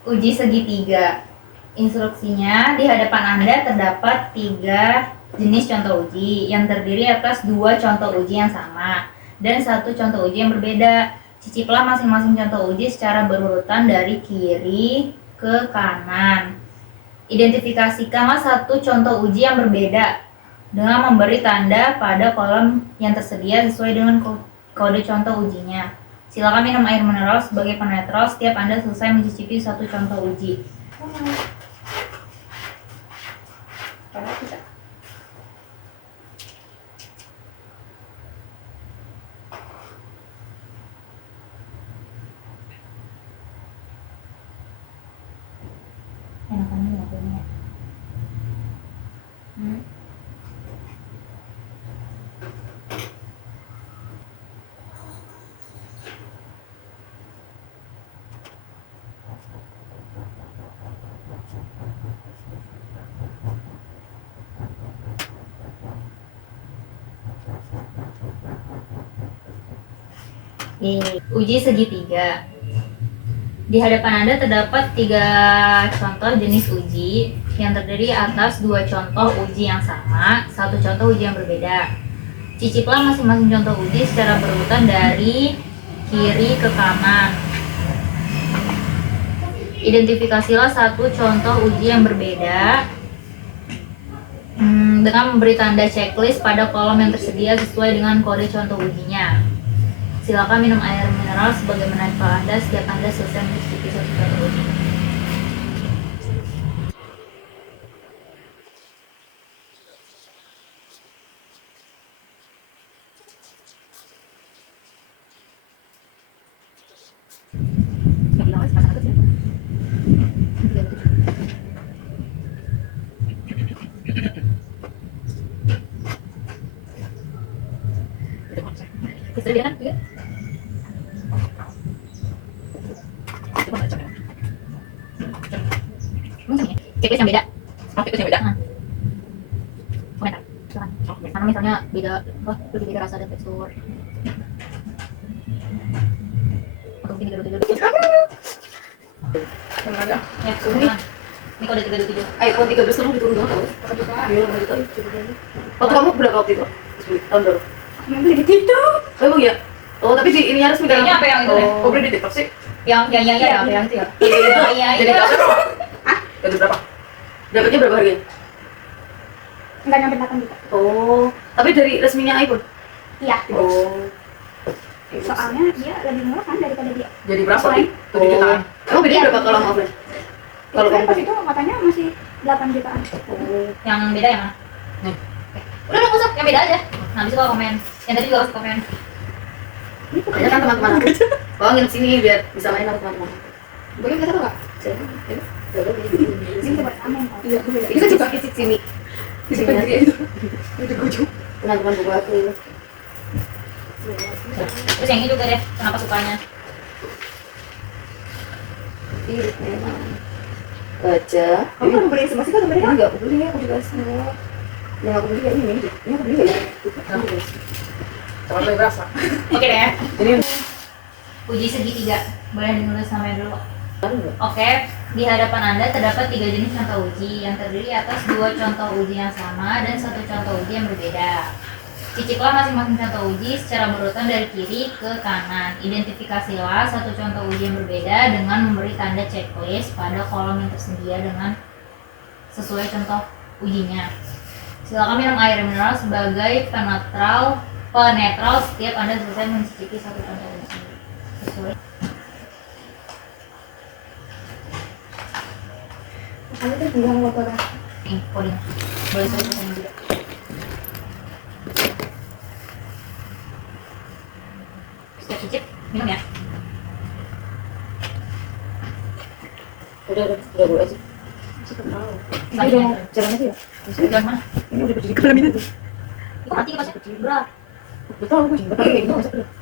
Uji segitiga. Instruksinya, di hadapan Anda terdapat 3 jenis contoh uji yang terdiri atas 2 contoh uji yang sama dan 1 contoh uji yang berbeda. Ciciplah masing-masing contoh uji secara berurutan dari kiri ke kanan. Identifikasikanlah 1 contoh uji yang berbeda dengan memberi tanda pada kolom yang tersedia sesuai dengan kode contoh ujinya. Silakan minum air mineral sebagai penetral setiap Anda selesai mencicipi 1 contoh uji. Enakannya nggak punya. Uji segitiga. Di hadapan Anda terdapat 3 contoh jenis uji yang terdiri atas 2 contoh uji yang sama, 1 contoh uji yang berbeda. Ciciplah masing-masing contoh uji secara berurutan dari kiri ke kanan. Identifikasilah 1 contoh uji yang berbeda dengan memberi tanda checklist pada kolom yang tersedia sesuai dengan kode contoh ujinya. Silakan minum air mineral sebagai penetral Anda setiap Anda selesai mencicipi 1 contoh uji. Checklist yang beda. Checklist yang beda. Komentar. Karena misalnya beda, lebih beda rasa dan tekstur. Atau mungkin 327. Tenaga. Ya, kebetulan. Ini kode 327. iPhone 13 tolong diturun dong. Iya, waktu kamu berapa waktu itu? Tahun baru. Yang beli gitu. Oh, emang ya? Oh, tapi di ininya resmi Kayaknya apa yang itu deh? Oh, beli di TikTok sih. Yang apa yang itu ya? Iya. Jadi berapa? Hah? Jadi berapa? Dapatnya berapa harganya? Enggak nyampe 8 juta. Oh, tapi dari resminya iPhone? Iya. Oh. Soalnya dia lebih murah kan daripada dia. Jadi berapa? Offline. 7 jutaan. Kamu bedanya berapa kalau sama offline? Kalau kamu Pas beli? itu katanya masih 8 jutaan. Oh. Yang beda yang mana? Nih. Udah nggak usah, yang beda aja. Nah, habis itu kalau komen. Yang tadi juga harus komen. Ini Ada kan teman-teman aku. Bawa nginep sini biar bisa main sama teman-teman. Boleh nggak tahu nggak? ini buat amen. Iya, ini kan juga kisik sini. Kisik sendiri itu. Itu kucuk. Teman-teman buku aku. Terus yang ini juga deh, kenapa sukanya? Irit memang. Baca. Kamu kan beli semua sih kan Ini nggak aku beli, aku juga semua. Yang aku beli ini aku beli ya. Sama lebih berasa. Oke deh. Ini Uji segitiga. Boleh dinulis namanya dulu. baru nggak? Oke, di hadapan Anda terdapat 3 jenis contoh uji yang terdiri atas 2 contoh uji yang sama dan 1 contoh uji yang berbeda. Ciciplah masing-masing contoh uji secara berurutan dari kiri ke kanan. Identifikasilah 1 contoh uji yang berbeda dengan memberi tanda checklist pada kolom yang tersedia dengan sesuai contoh ujinya. Silakan minum air mineral sebagai penetral setiap Anda selesai mencicipi 1 contoh uji. Sesuai. Kamu tuh bilang motor. Coding. Boleh saya pesan juga. Setiap cicip, minum ya. Udah boleh aja. Ini udah Caranya sih ya. udah mana? Ini udah berdiri kepala minat. Itu mati pas berat. Betul, gue juga kayak gitu.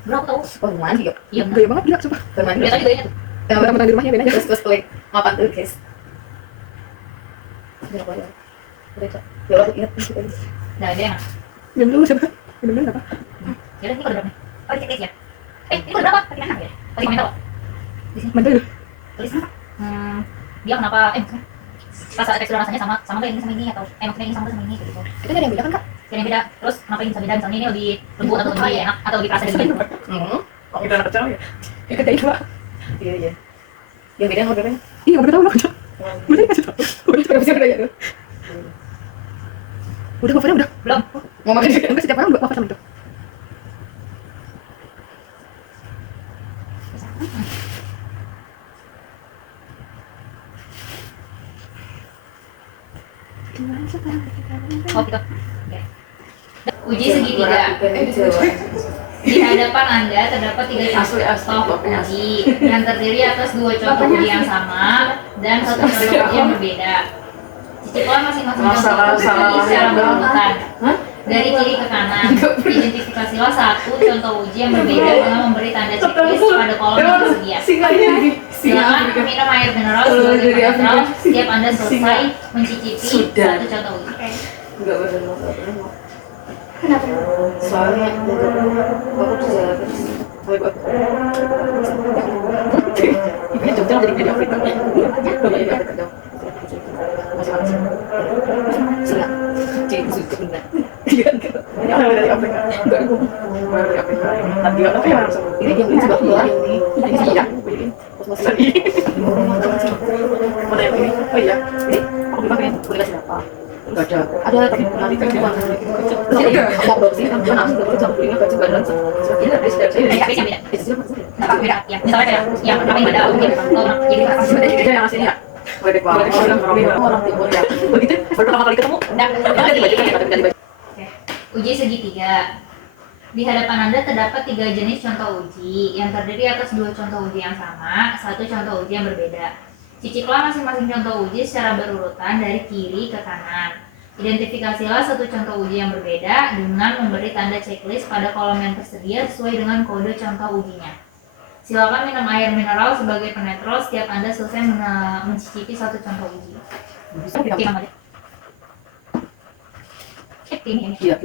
Berat aku tahu. Oh, mandi kok. Iya benar. Gaya banget gila, sumpah. Bermandi. Biasa juga ingat. Yang teman di rumahnya benar terus klik mapan tuh, guys. Udah apa ya? Udah cok. Ya Allah, ingat kita ini. Nah, dia yang Minum dulu siapa? Minum dulu apa? Yaudah, ini kode berapa nih? Oh, di checklist ya? Ini kode berapa? Pakai mana ya? Pakai komentar kok? Di sini. Mantul. Tulis apa? dia kenapa rasa tekstur rasanya sama sama kayak ini sama ini atau maksudnya ini sama ini gitu. Itu ada yang beda kan kak? Yang beda. Terus kenapa ini bisa beda? Misalnya ini lebih lembut atau lebih enak atau lebih kerasa dari ini. Kok kita anak kecil ya? Ya kerjain pak. Iya iya. Yang beda apa bedanya? Iya nggak tahu lah kecil. Udah dikasih tahu. Udah bisa kerja tuh. Udah wafanya udah. Belum. Mau makan sih? Enggak setiap orang wafat sama itu. Gimana sekarang kita? Oh gitu. Oke. Uji segitiga. Di hadapan Anda terdapat 3 contoh uji yang terdiri atas 2 contoh uji yang sama dan 1 contoh uji yang berbeda. Ciciplah masing-masing contoh uji secara berurutan dari kiri ke kanan. Identifikasilah 1 contoh uji yang berbeda dengan memberi tanda checklist pada kolom yang tersedia. Silakan minum air mineral sebagai penetral setiap Anda selesai mencicipi 1 contoh uji. Enggak benar. Kenapa? Soalnya aku bisa buat ibunya Jogja jadi jadi Afrika jadi Afrika masih panas siap jadi suka benar ini orang dari Afrika enggak aku dari Afrika nanti apa ya ini yang juga keluar ini siap kosmos tadi mana yang ini oh iya ini aku dipakai boleh kasih berapa enggak ada tapi nanti kan cuma jadi mau produksi kan cuma langsung produksi sama kulitnya baju badan ini ada step saya Yang beda. Kenapa beda? Ya, misalnya kayak yang pertama yang beda mungkin jadi kasih beda juga yang aslinya Wedek banget orang timur ya begitu baru pertama kali ketemu ganti baju kan ganti baju. Oke. Uji segitiga. Di hadapan Anda terdapat 3 jenis contoh uji yang terdiri atas 2 contoh uji yang sama, 1 contoh uji yang berbeda. Ciciplah masing-masing contoh uji secara berurutan dari kiri ke kanan. Identifikasilah 1 contoh uji yang berbeda dengan memberi tanda checklist pada kolom yang tersedia sesuai dengan kode contoh ujinya. Silakan minum air mineral sebagai penetral setiap Anda selesai mencicipi 1 contoh uji. Oke, Mama. Ini. Iya,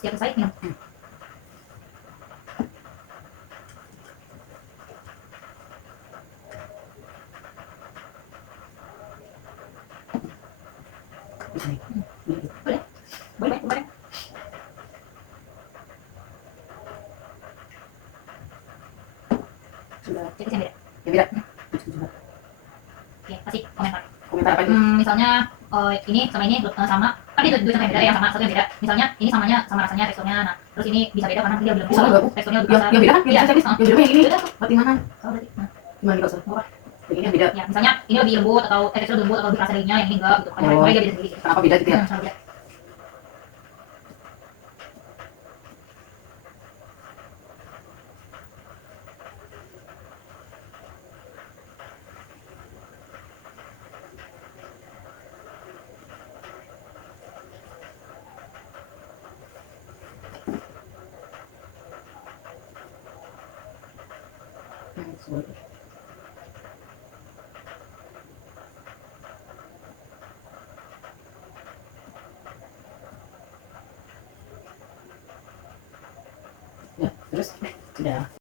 Setiap selesai minum. Boleh. sudah Cek yang beda. yang beda Oke, kasih komentar. komentar apa itu Misalnya ini sama ini sama, kan itu 2 contoh yang beda yang sama, 1 yang beda. Misalnya ini samanya sama rasanya teksturnya, nah terus ini bisa beda karena dia lebih Sama lembut, nggak, Bu? teksturnya lebih yang kasar. beda kan Iya, yang bisa yang beda yang ini berarti mana Oh, berarti. Nah, gimana nih Kak? apa? Yang ini yang beda Ya, misalnya ini lebih lembut atau tekstur lebih lembut atau lebih kerasa darinya, yang ini enggak gitu. Makanya Oh. dia beda sendiri gitu. kenapa beda gitu ya Sama beda. ya terus sudah